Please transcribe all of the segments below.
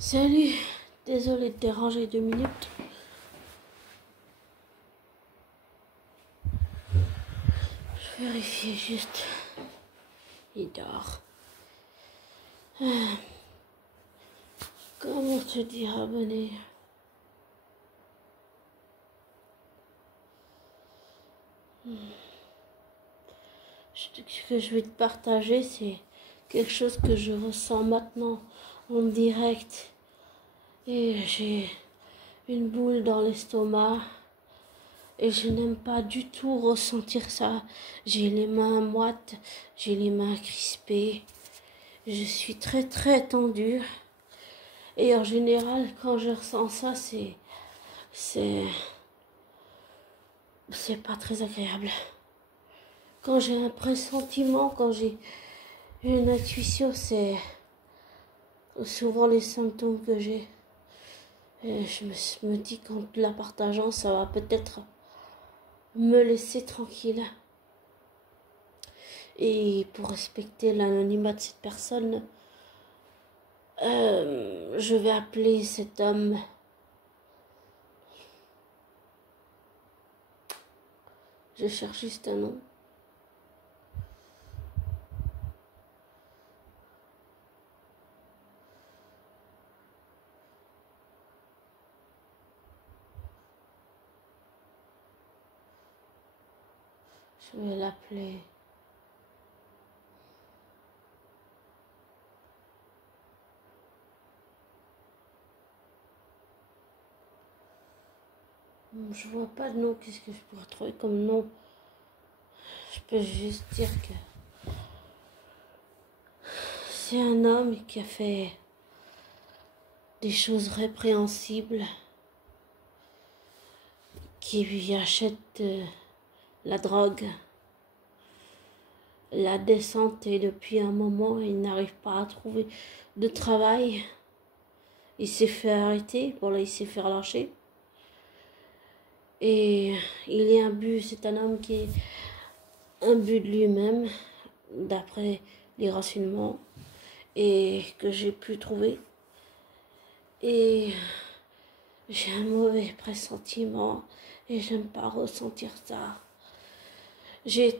Salut, désolé de te déranger 2 minutes. Je vérifie juste. Il dort. Comment te dire, abonné? Ce que je vais te partager, c'est quelque chose que je ressens maintenant en direct. Et j'ai une boule dans l'estomac. Et je n'aime pas du tout ressentir ça. J'ai les mains moites, j'ai les mains crispées. Je suis très très tendue. Et en général, quand je ressens ça, c'est pas très agréable. Quand j'ai un pressentiment, quand j'ai une intuition, c'est souvent les symptômes que j'ai. Et je me dis qu'en la partageant, ça va peut-être me laisser tranquille. Et pour respecter l'anonymat de cette personne, je vais appeler cet homme. Je cherche juste un nom. Je vais l'appeler. Je vois pas de nom. Qu'est-ce que je pourrais trouver comme nom? Je peux juste dire que c'est un homme qui a fait des choses répréhensibles, qui lui achète la drogue, la descente, et depuis un moment, il n'arrive pas à trouver de travail. Il s'est fait arrêter, bon là il s'est fait relâcher. Et il est imbu, c'est un homme qui est imbu de lui-même, d'après les renseignements et que j'ai pu trouver. Et j'ai un mauvais pressentiment et j'aime pas ressentir ça. Je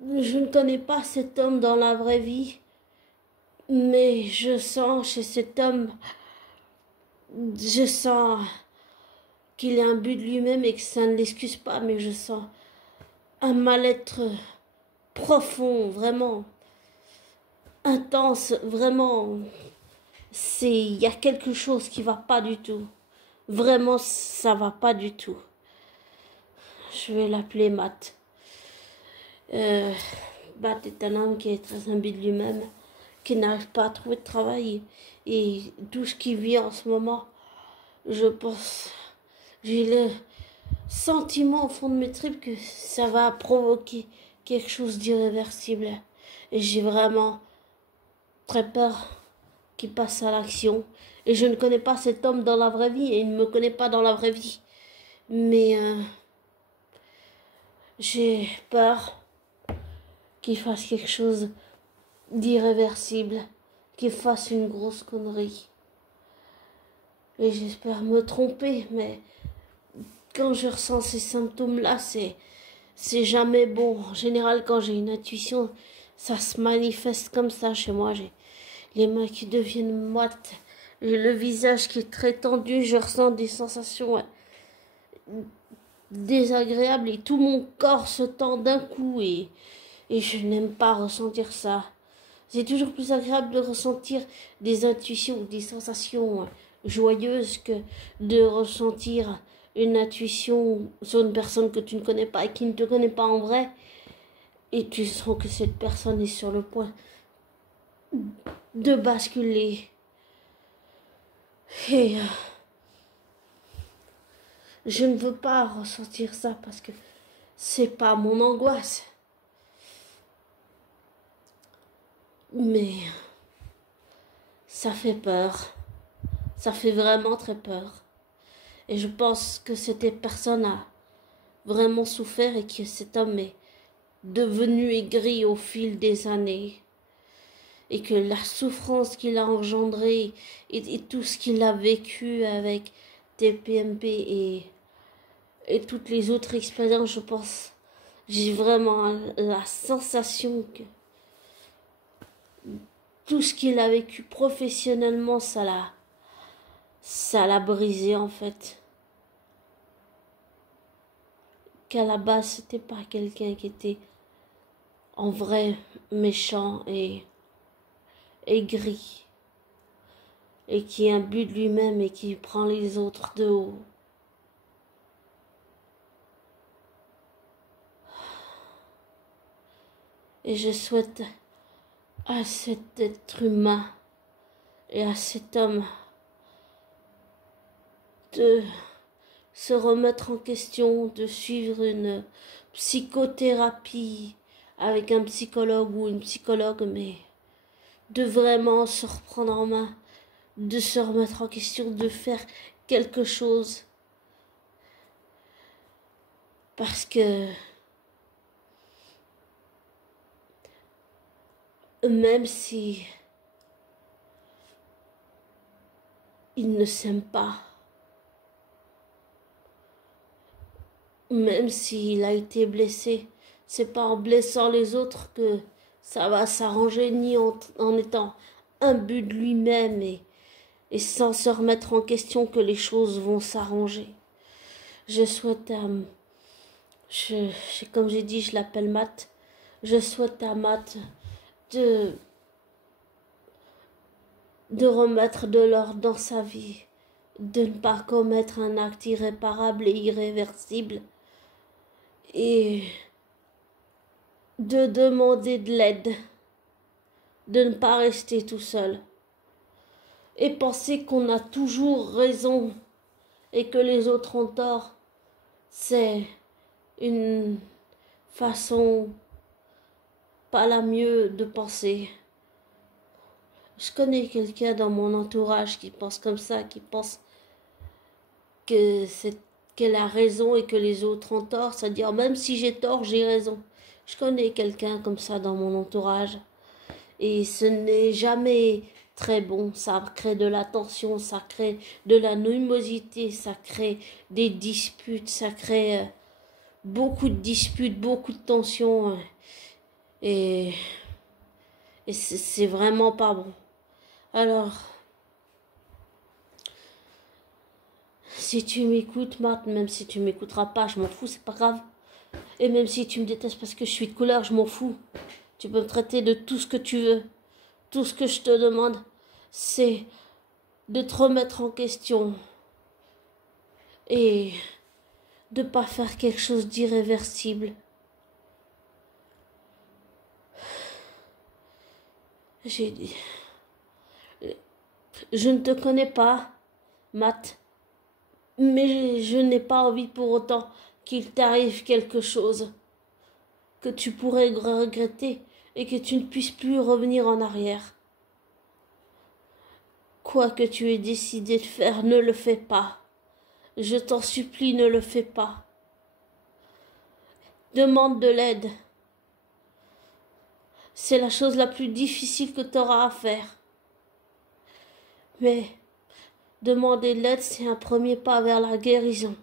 ne connais pas cet homme dans la vraie vie, mais je sens chez cet homme, je sens qu'il est imbu de lui-même et que ça ne l'excuse pas, mais je sens un mal-être profond, vraiment intense, vraiment. Il y a quelque chose qui va pas du tout. Vraiment, ça va pas du tout. Je vais l'appeler Matt. Matt est un homme qui est très imbu de lui-même, qui n'arrive pas à trouver de travail. Et tout ce qu'il vit en ce moment, je pense, j'ai le sentiment au fond de mes tripes que ça va provoquer quelque chose d'irréversible. Et j'ai vraiment très peur qu'il passe à l'action. Et je ne connais pas cet homme dans la vraie vie et il ne me connaît pas dans la vraie vie. Mais j'ai peur qu'il fasse quelque chose d'irréversible, qu'il fasse une grosse connerie. Et j'espère me tromper, mais quand je ressens ces symptômes-là, c'est jamais bon. En général, quand j'ai une intuition, ça se manifeste comme ça chez moi. J'ai les mains qui deviennent moites, le visage qui est très tendu, je ressens des sensations désagréables et tout mon corps se tend d'un coup et je n'aime pas ressentir ça. C'est toujours plus agréable de ressentir des intuitions, des sensations joyeuses que de ressentir une intuition sur une personne que tu ne connais pas et qui ne te connaît pas en vrai. Et tu sens que cette personne est sur le point de basculer. Et je ne veux pas ressentir ça parce que c'est pas mon angoisse. Mais ça fait peur. Ça fait vraiment très peur. Et je pense que cette personne a vraiment souffert et que cet homme est devenu aigri au fil des années. et que la souffrance qu'il a engendrée et tout ce qu'il a vécu avec TPMP et toutes les autres expériences, je pense, j'ai vraiment la sensation que tout ce qu'il a vécu professionnellement, ça l'a brisé en fait. Qu'à la base, c'était pas quelqu'un qui était en vrai méchant et aigri et qui est imbu de lui-même et qui prend les autres de haut. Et je souhaite à cet être humain et à cet homme de se remettre en question, de suivre une psychothérapie avec un psychologue ou une psychologue, mais de vraiment se reprendre en main, de se remettre en question, de faire quelque chose. Parce que même si il ne s'aime pas, même s'il a été blessé, c'est pas en blessant les autres que ça va s'arranger, ni en étant imbu de lui-même et sans se remettre en question que les choses vont s'arranger. Je souhaite comme j'ai dit, je l'appelle Matt, je souhaite à Matt de remettre de l'ordre dans sa vie, de ne pas commettre un acte irréparable et irréversible, et de demander de l'aide, de ne pas rester tout seul, et penser qu'on a toujours raison et que les autres ont tort, c'est une façon pas la mieux de penser. Je connais quelqu'un dans mon entourage qui pense comme ça, qui pense que qu'elle a raison et que les autres ont tort, c'est-à-dire même si j'ai tort, j'ai raison. Je connais quelqu'un comme ça dans mon entourage et ce n'est jamais très bon, ça crée de la tension, ça crée de la animosité, ça crée des disputes, ça crée beaucoup de disputes, beaucoup de tensions et c'est vraiment pas bon. Alors, si tu m'écoutes, Matt, même si tu m'écouteras pas, je m'en fous, c'est pas grave. Et même si tu me détestes parce que je suis de couleur, je m'en fous. Tu peux me traiter de tout ce que tu veux. Tout ce que je te demande, c'est de te remettre en question et de pas faire quelque chose d'irréversible. J'ai dit, je ne te connais pas, Matt, mais je n'ai pas envie pour autant qu'il t'arrive quelque chose que tu pourrais regretter et que tu ne puisses plus revenir en arrière. Quoi que tu aies décidé de faire, ne le fais pas. Je t'en supplie, ne le fais pas. Demande de l'aide. C'est la chose la plus difficile que tu auras à faire. Mais demander de l'aide, c'est un premier pas vers la guérison.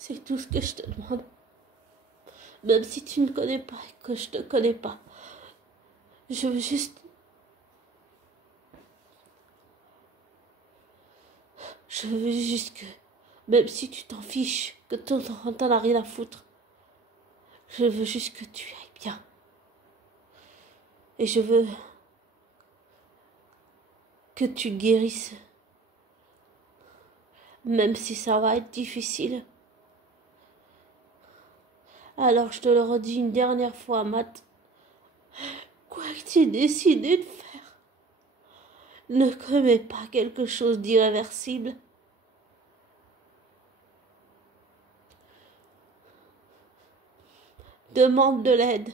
C'est tout ce que je te demande. Même si tu ne connais pas et que je ne te connais pas. Je veux juste... Je veux juste que... Même si tu t'en fiches, que t'en as rien à foutre. Je veux juste que tu ailles bien. Et je veux que tu guérisses. Même si ça va être difficile. Alors je te le redis une dernière fois, Matt. Quoi que tu aies décidé de faire, ne commets pas quelque chose d'irréversible. Demande de l'aide.